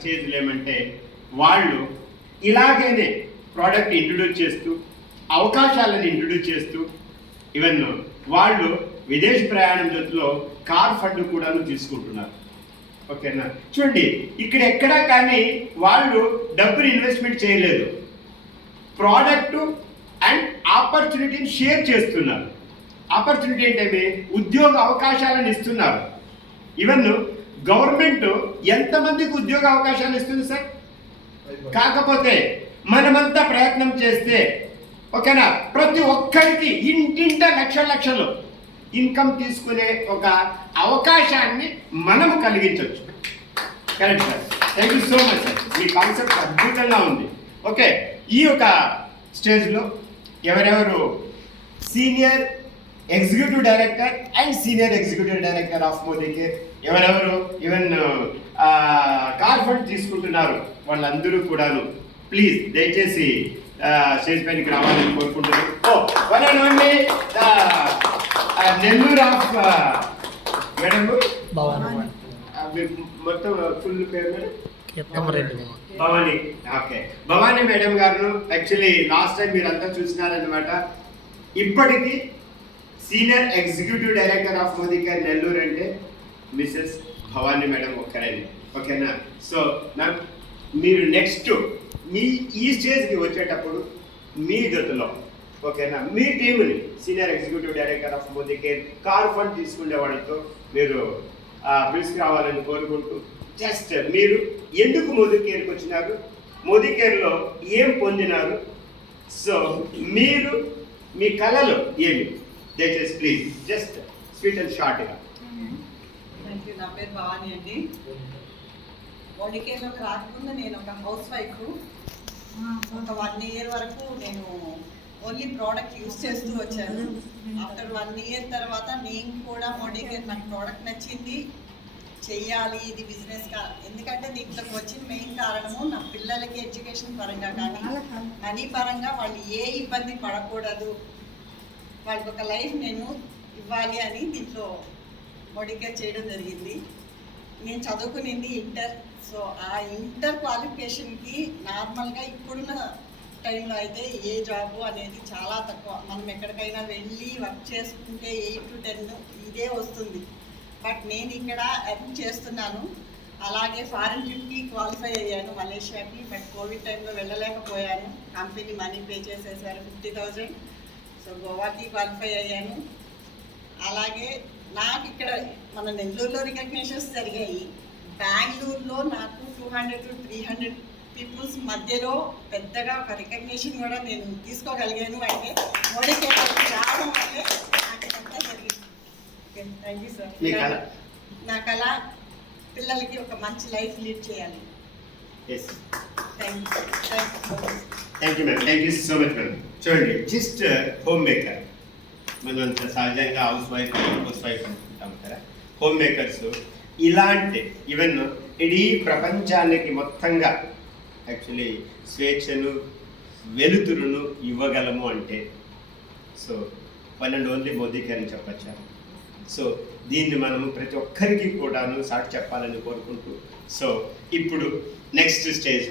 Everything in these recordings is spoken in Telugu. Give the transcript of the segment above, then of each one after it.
స్టేజ్లు ఏమంటే వాళ్ళు ఇలాగేనే ప్రోడక్ట్ ఇంట్రొడ్యూస్ చేస్తూ అవకాశాలను ఇంట్రొడ్యూస్ చేస్తూ ఈవెన్ వాళ్ళు విదేశ ప్రయాణం జొత్తులో కార్ ఫండ్ కూడాను తీసుకుంటున్నారు. ఓకేనా, చూడండి ఇక్కడ ఎక్కడా కానీ వాళ్ళు డబ్బులు ఇన్వెస్ట్మెంట్ చేయలేదు, ప్రోడక్ట్ అండ్ ఆపర్చునిటీని షేర్ చేస్తున్నారు. ఆపర్చునిటీ ఏంటంటే ఉద్యోగ అవకాశాలను ఇస్తున్నారు. ఈవెన్ గవర్నమెంట్ ఎంతమందికి ఉద్యోగ అవకాశాలు ఇస్తుంది సార్? కాకపోతే మనమంతా ప్రయత్నం చేస్తే ఓకేనా ప్రతి ఒక్కరికి ఇంటింట లక్షలు ఇన్కమ్ తీసుకునే ఒక అవకాశాన్ని మనము కలిగించవచ్చు. Correct sir, thank you so much sir, me concept అద్భుతంగా ఉంది. ఓకే, ఈ ఒక స్టేజ్లో ఎవరెవరు senior executive director and senior executive director of Modi care ఎవరెవరు ఈవెన్ కార్ ఫండ్ తీసుకుంటున్నారు వాళ్ళందరూ కూడాను ప్లీజ్ దయచేసి స్టేజ్ పైనకి రావాలని కోరుకుంటున్నాను. నెల్లూరు ఆఫ్ మేడం మొత్తం ఫుల్ పేరు భవానీ. ఓకే, భవానీ మేడం గారు యాక్చువల్లీ లాస్ట్ టైం మీరు అంతా చూసినారనమాట. ఇప్పటికీ senior executive director of Modi care Nellore అంటే మిసెస్ భవానీ మేడం ఒక్కరైనా. ఓకేనా, సో మ్యామ్ మీరు నెక్స్ట్ మీ ఈ స్టేజ్కి వచ్చేటప్పుడు మీ జతలో ఓకేనా మీ టీంని senior executive director of Modi care car fund తీసుకునే వాళ్ళతో మీరు పిలుచుకురావాలని కోరుకుంటూ జస్ట్ మీరు ఎందుకు మోదీ కేర్కి వచ్చినారు, మోదీ కేర్లో ఏం పొందినారు, సో మీరు మీ కళలు ఏమి దయచేసి ప్లీజ్ జస్ట్ స్వీట్ అండ్ షార్ట్గా. నా పేరు భవానీ అండి. మోదీ కేర్లోకి రాకముందు నేను ఒక హౌస్ వైఫ్. ఒక 1 year వరకు నేను ఓన్లీ ప్రోడక్ట్ యూజ్ చేస్తూ వచ్చాను. ఆఫ్టర్ 1 year తర్వాత నేను కూడా మోడీ కేర్ నాకు ప్రోడక్ట్ నచ్చింది, చెయ్యాలి ఇది బిజినెస్గా. ఎందుకంటే దీంట్లోకి వచ్చిన మెయిన్ కారణము నా పిల్లలకి ఎడ్యుకేషన్ పరంగా కానీ మనీ పరంగా వాళ్ళు ఏ ఇబ్బంది పడకూడదు, వాళ్ళకి ఒక లైఫ్ నేను ఇవ్వాలి అని దీంట్లో మోడీ కేర్ చేయడం జరిగింది. నేను చదువుకునింది ఇంటర్. సో ఆ ఇంటర్ క్వాలిఫికేషన్కి నార్మల్గా ఇప్పుడున్న టైంలో అయితే ఏ జాబు అనేది చాలా తక్కువ. మనం ఎక్కడికైనా వెళ్ళి వర్క్ చేసుకుంటే 8 to 10 ఇదే వస్తుంది. బట్ నేను ఇక్కడ ఎర్న్ చేస్తున్నాను. అలాగే ఫారిన్ ట్రిప్కి క్వాలిఫై అయ్యాను మలేషియాకి. బట్ కోవిడ్ టైంలో వెళ్ళలేకపోయాను, కంపెనీ మనీ పే చేసేసారు 50,000. సో గోవాకి క్వాలిఫై అయ్యాను. అలాగే నాకు ఇక్కడ మన నెల్లూరులో రికగ్నిషన్స్ జరిగాయి. బెంగళూరులో నాకు 200 to 300 పీపుల్స్ మధ్యలో పెద్దగా ఒక రికగ్నిషన్ కూడా నేను తీసుకోగలిగాను. అంటే మోడీ కేర్ రావడం వల్లే నాకు అంతా జరిగింది. Okay, thank you sir. నా కళ పిల్లలకి ఒక మంచి లైఫ్ లీడ్ చేయాలి. Thank you ma'am, thank you so much madam. చూడండి జస్ట్ హోమ్ మేకర్, మనం అంత సహజంగా హౌస్ వైఫ్ అనుకుంటాం కదా. హోమ్ మేకర్స్ ఇలాంటి ఈవెన్ ఇడీ ప్రపంచానికి మొత్తంగా యాక్చువల్లీ స్వేచ్ఛను వెలుతురును ఇవ్వగలము అంటే so one and only Modi care అని చెప్పచ్చా. సో దీన్ని మనము ప్రతి ఒక్కరికి కూడాను సాటి చెప్పాలని కోరుకుంటూ సో ఇప్పుడు నెక్స్ట్ స్టేజ్.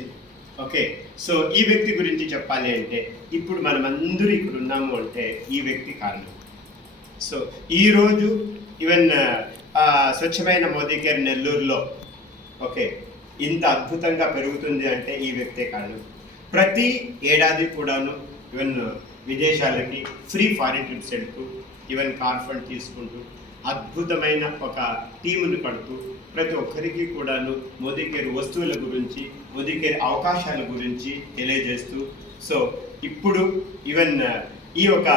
ఓకే, సో ఈ వ్యక్తి గురించి చెప్పాలి అంటే ఇప్పుడు మనం అందరూ ఇక్కడ ఉన్నాము అంటే ఈ వ్యక్తి కారణం. సో ఈరోజు ఈవెన్ స్వచ్ఛమైన మోదీ కేర్ నెల్లూరులో ఓకే ఇంత అద్భుతంగా పెరుగుతుంది అంటే ఈ వ్యక్తే కారణం. ప్రతి ఏడాది కూడాను ఈవెన్ విదేశాలకి ఫ్రీ ఫారిన్ ట్రిప్స్ వెళ్తూ ఈవెన్ కార్ ఫండ్ తీసుకుంటూ అద్భుతమైన ఒక టీమును కడుతూ ప్రతి ఒక్కరికి కూడాను మోదీ కేర్ వస్తువుల గురించి మోదీ కేర్ అవకాశాల గురించి తెలియజేస్తూ సో ఇప్పుడు ఈవెన్ ఈ ఒక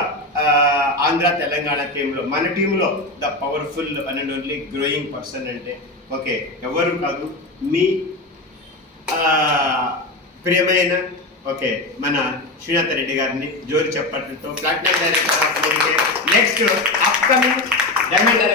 ఆంధ్ర తెలంగాణ టీంలో మన టీంలో the powerful and only growing person అంటే ఓకే ఎవరు కాదు మీ ప్రియమైన ఓకే మన శ్రీనాథ రెడ్డి గారిని జోరు చెప్పట్లతో platinum director of Modicare next upcoming diamond director